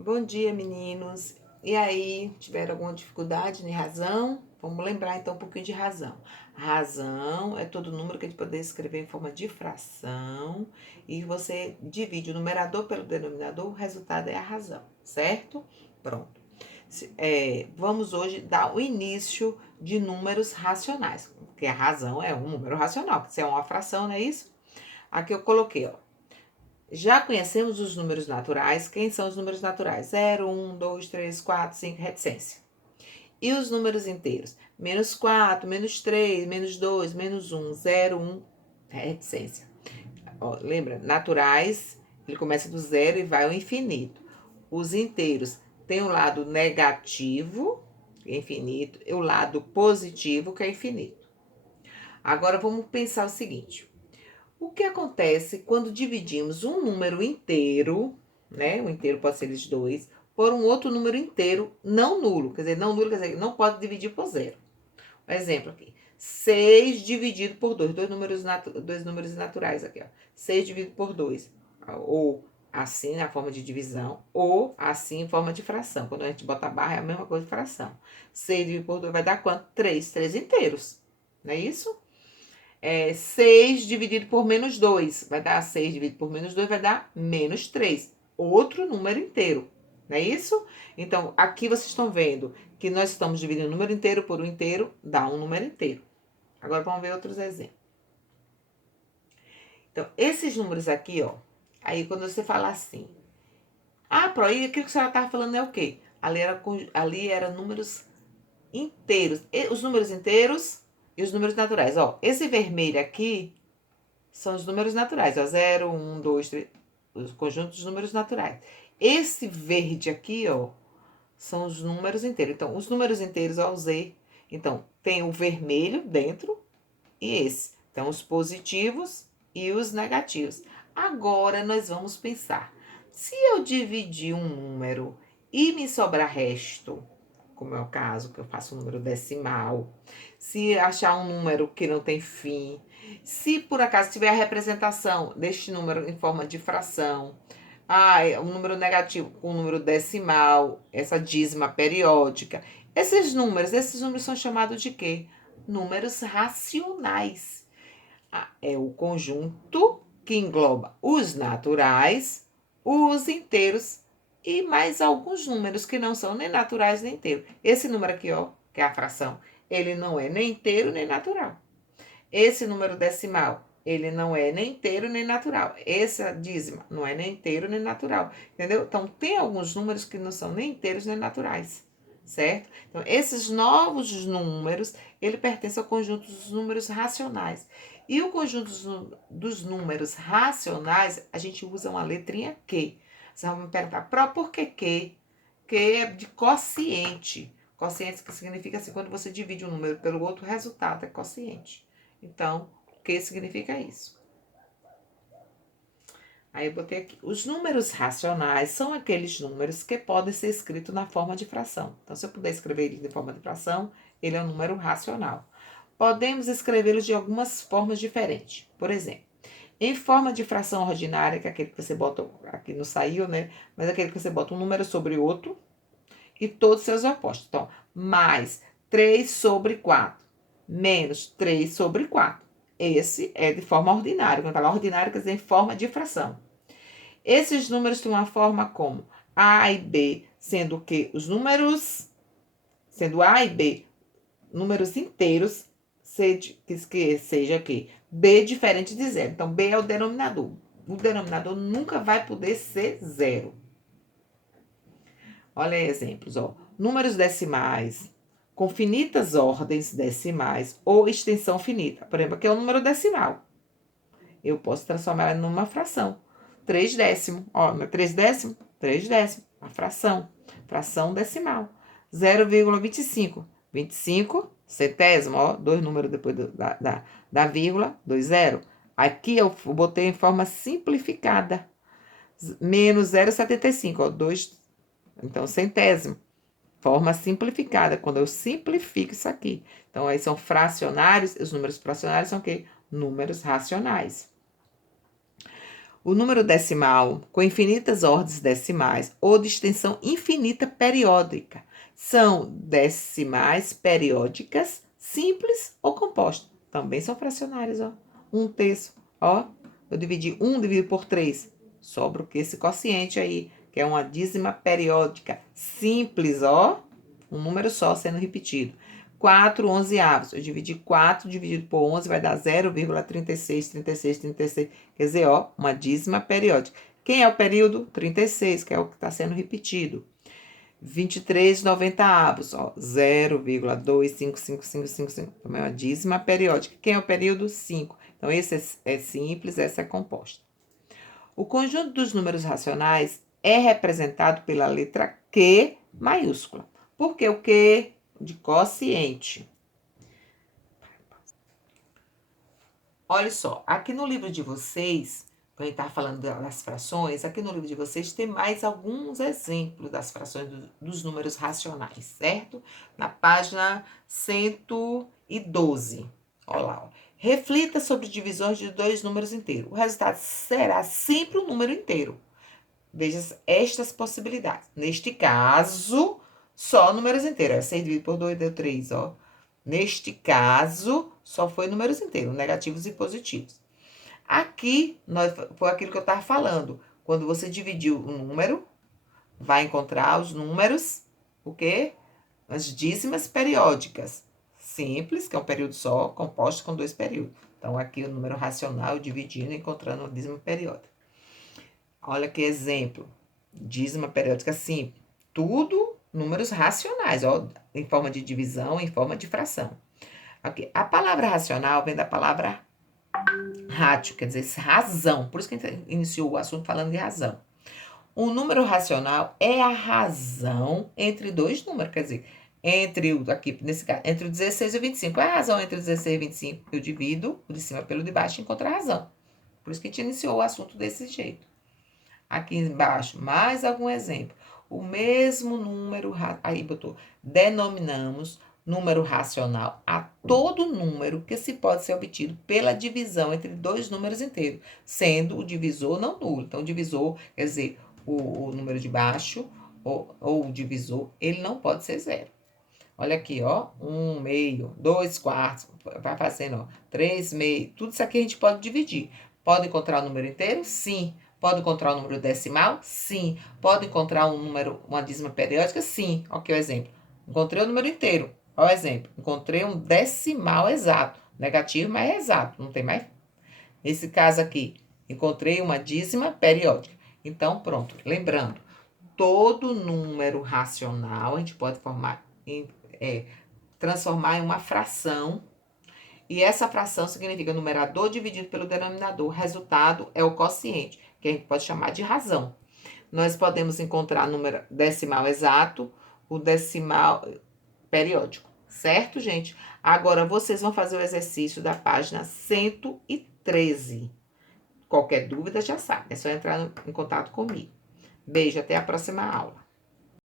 Bom dia, meninos. E aí, tiveram alguma dificuldade em razão? Vamos lembrar então um pouquinho de razão. Razão é todo número que a gente poder escrever em forma de fração e você divide o numerador pelo denominador, o resultado é a razão, certo? Pronto. Vamos hoje dar o início de números racionais, porque a razão é um número racional, se é uma fração, não é isso? Aqui eu coloquei, ó. Já conhecemos os números naturais. Quem são os números naturais? 0, 1, 2, 3, 4, 5, reticência. E os números inteiros? Menos 4, menos 3, menos 2, menos 1, 0, 1, reticência. Ó, lembra? Naturais, ele começa do zero e vai ao infinito. Os inteiros têm o lado negativo, que é infinito, e o lado positivo, que é infinito. Agora vamos pensar o seguinte: o que acontece quando dividimos um número inteiro, né? O inteiro pode ser eles dois, por um outro número inteiro não nulo. Quer dizer, não nulo quer dizer não pode dividir por zero. Um exemplo aqui. 6 dividido por 2. Dois números naturais aqui, ó. 6 dividido por 2. Ou assim na forma de divisão, ou assim em forma de fração. Quando a gente bota a barra é a mesma coisa de fração. 6 dividido por 2 vai dar quanto? 3. 3 inteiros. Não é isso? 6 dividido por menos 2 vai dar 6 dividido por menos 2 vai dar menos 3. Outro número inteiro, não é isso? Então, aqui vocês estão vendo que nós estamos dividindo o número inteiro por um inteiro, dá um número inteiro. Agora vamos ver outros exemplos. Então, esses números aqui, ó, aí quando você fala assim, Pro, e aquilo que a senhora estava falando é o quê? Ali era números inteiros. Os números inteiros e os números naturais. Ó, esse vermelho aqui são os números naturais, ó, 0, 1, 2, 3, os conjuntos dos números naturais. Esse verde aqui, ó, são os números inteiros. Então, os números inteiros, ó, usei. Então, tem o vermelho dentro e esse. Então, os positivos e os negativos. Agora, nós vamos pensar. Se eu dividir um número e me sobrar resto, como é o caso que eu faço um número decimal, se achar um número que não tem fim, se por acaso tiver a representação deste número em forma de fração, um número negativo com um número decimal, essa dízima periódica, esses números são chamados de quê? Números racionais. É o conjunto que engloba os naturais, os inteiros e mais alguns números que não são nem naturais nem inteiros. Esse número aqui, ó, que é a fração, ele não é nem inteiro nem natural. Esse número decimal, ele não é nem inteiro nem natural. Essa dízima não é nem inteiro nem natural. Entendeu? Então, tem alguns números que não são nem inteiros nem naturais. Certo? Então, esses novos números, ele pertence ao conjunto dos números racionais. E o conjunto dos números racionais, a gente usa uma letrinha Q. Você vai me perguntar, por que Q? Q é de quociente. Quociente que significa assim, quando você divide um número pelo outro, o resultado é quociente. Então, o que significa isso? Aí eu botei aqui. Os números racionais são aqueles números que podem ser escritos na forma de fração. Então, se eu puder escrever ele de forma de fração, ele é um número racional. Podemos escrevê-los de algumas formas diferentes. Por exemplo, em forma de fração ordinária, que é aquele que você bota, aqui não saiu, né? Mas aquele que você bota um número sobre outro e todos seus opostos. Então, mais 3 sobre 4, menos 3 sobre 4. Esse é de forma ordinária. Quando fala ordinário, quer dizer em forma de fração. Esses números têm uma forma como A e B, sendo que os números, sendo A e B números inteiros, que seja aqui, B diferente de zero. Então, B é o denominador. O denominador nunca vai poder ser zero. Olha aí exemplos, ó. Números decimais com finitas ordens decimais ou extensão finita. Por exemplo, aqui é o número decimal. Eu posso transformar ela numa fração. 3 décimo. Ó, não é 3 décimo? 3 décimo. Uma fração. Fração decimal. 0,25. 25 centésimo. Ó, dois números depois da vírgula. 2 zero. Aqui eu botei em forma simplificada. Menos 0,75. Ó, 2. Então, centésimo. Forma simplificada. Quando eu simplifico isso aqui. Então, aí são fracionários. Os números fracionários são o quê? Números racionais. O número decimal com infinitas ordens decimais ou de extensão infinita periódica são decimais periódicas, simples ou compostas. Também são fracionárias, ó. 1/3, ó. Eu dividi 1 dividido por 3. Sobra o que? Esse quociente aí, que é uma dízima periódica simples, ó. Um número só sendo repetido. 4 onzeavos. Eu dividi 4 dividido por 11 vai dar 0,36, 36, 36. Quer dizer, ó, uma dízima periódica. Quem é o período? 36, que é o que está sendo repetido. 23 noventaavos, ó, 0,25555. Também é uma dízima periódica. Quem é o período? 5. Então, esse é simples, essa é composta. O conjunto dos números racionais é representado pela letra Q maiúscula. Por que o Q? De quociente. Olha só, aqui no livro de vocês, quando a gente está falando das frações, aqui no livro de vocês tem mais alguns exemplos das frações dos números racionais, certo? Na página 112. Olha lá, ó. Reflita sobre divisões de dois números inteiros. O resultado será sempre um número inteiro. Veja estas possibilidades. Neste caso, só números inteiros. 6 dividido por 2 deu 3, ó. Neste caso, só foi números inteiros, negativos e positivos. Aqui, foi aquilo que eu estava falando. Quando você dividiu um número, vai encontrar os números, o quê? As dízimas periódicas. Simples, que é um período só, composto com 2 períodos. Então, aqui o número racional dividindo, encontrando a dízima periódica. Olha que exemplo. Dízima periódica simples. Tudo números racionais, ó, em forma de divisão, em forma de fração. Aqui, a palavra racional vem da palavra ratio, quer dizer, razão. Por isso que a gente iniciou o assunto falando de razão. Um número racional é a razão entre dois números, quer dizer, aqui, nesse caso, entre o 16 e o 25. Qual é a razão entre o 16 e o 25? Eu divido o de cima pelo de baixo e encontro a razão. Por isso que a gente iniciou o assunto desse jeito. Aqui embaixo, mais algum exemplo. O mesmo número, aí botou, denominamos número racional a todo número que se pode ser obtido pela divisão entre dois números inteiros, sendo o divisor não nulo. Então, o divisor, quer dizer, o número de baixo ou o divisor, ele não pode ser zero. Olha aqui, ó, 1/2, 2/4, vai fazendo, ó, 3/2, tudo isso aqui a gente pode dividir. Pode encontrar o número inteiro? Sim. Pode encontrar o número decimal? Sim. Pode encontrar um número, uma dízima periódica? Sim. Ok, o exemplo. Encontrei o número inteiro. Olha o exemplo. Encontrei um decimal exato. Negativo, mas é exato. Não tem mais. Nesse caso aqui, encontrei uma dízima periódica. Então, pronto. Lembrando, todo número racional a gente pode transformar em uma fração. E essa fração significa numerador dividido pelo denominador. O resultado é o quociente, que a gente pode chamar de razão. Nós podemos encontrar número decimal exato, o decimal periódico, certo, gente? Agora, vocês vão fazer o exercício da página 113. Qualquer dúvida, já sabe, é só entrar em contato comigo. Beijo, até a próxima aula.